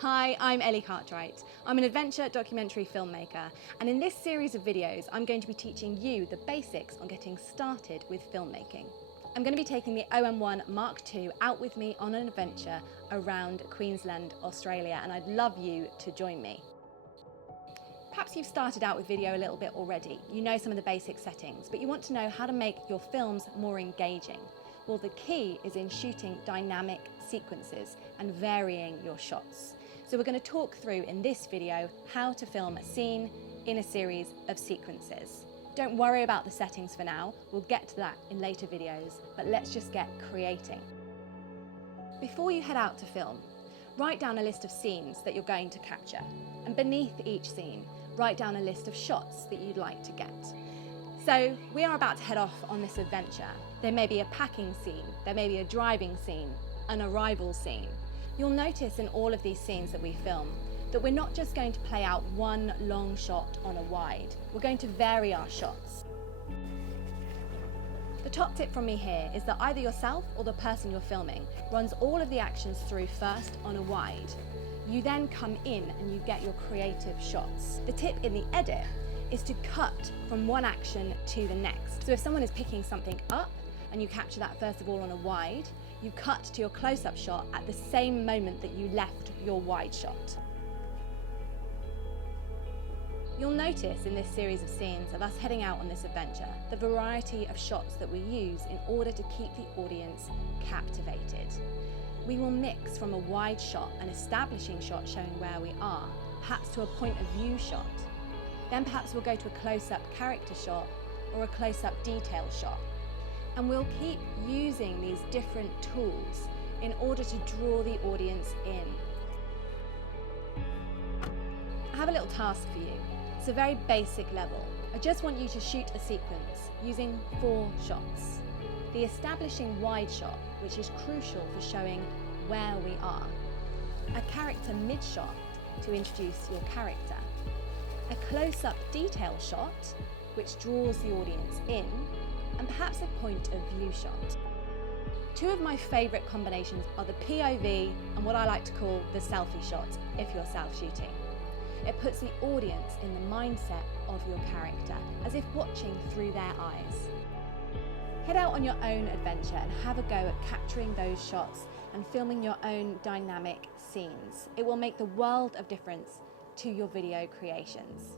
Hi, I'm Ellie Cartwright. I'm an adventure documentary filmmaker, and in this series of videos I'm going to be teaching you the basics on getting started with filmmaking. I'm going to be taking the OM-1 Mark II out with me on an adventure around Queensland, Australia, and I'd love you to join me. Perhaps you've started out with video a little bit already. You know some of the basic settings, but you want to know how to make your films more engaging. Well, the key is in shooting dynamic sequences and varying your shots. So we're going to talk through in this video how to film a scene in a series of sequences. Don't worry about the settings for now, we'll get to that in later videos, but let's just get creating. Before you head out to film, write down a list of scenes that you're going to capture, and beneath each scene, write down a list of shots that you'd like to get. So we are about to head off on this adventure. There may be a packing scene, there may be a driving scene, an arrival scene. You'll notice in all of these scenes that we film that we're not just going to play out one long shot on a wide, we're going to vary our shots. The top tip from me here is that either yourself or the person you're filming runs all of the actions through first on a wide. You then come in and you get your creative shots. The tip in the edit is to cut from one action to the next. So if someone is picking something up and you capture that first of all on a wide, you cut to your close-up shot at the same moment that you left your wide shot. You'll notice in this series of scenes of us heading out on this adventure the variety of shots that we use in order to keep the audience captivated. We will mix from a wide shot, an establishing shot showing where we are, perhaps to a point of view shot. Then perhaps we'll go to a close-up character shot or a close-up detail shot. And we'll keep using these different tools in order to draw the audience in. I have a little task for you. It's a very basic level. I just want you to shoot a sequence using 4 shots. The establishing wide shot, which is crucial for showing where we are. A character mid-shot to introduce your character. A close-up detail shot, which draws the audience in, and perhaps a point of view shot. 2 of my favourite combinations are the POV and what I like to call the selfie shot if you're self-shooting. It puts the audience in the mindset of your character, as if watching through their eyes. Head out on your own adventure and have a go at capturing those shots and filming your own dynamic scenes. It will make the world of difference to your video creations.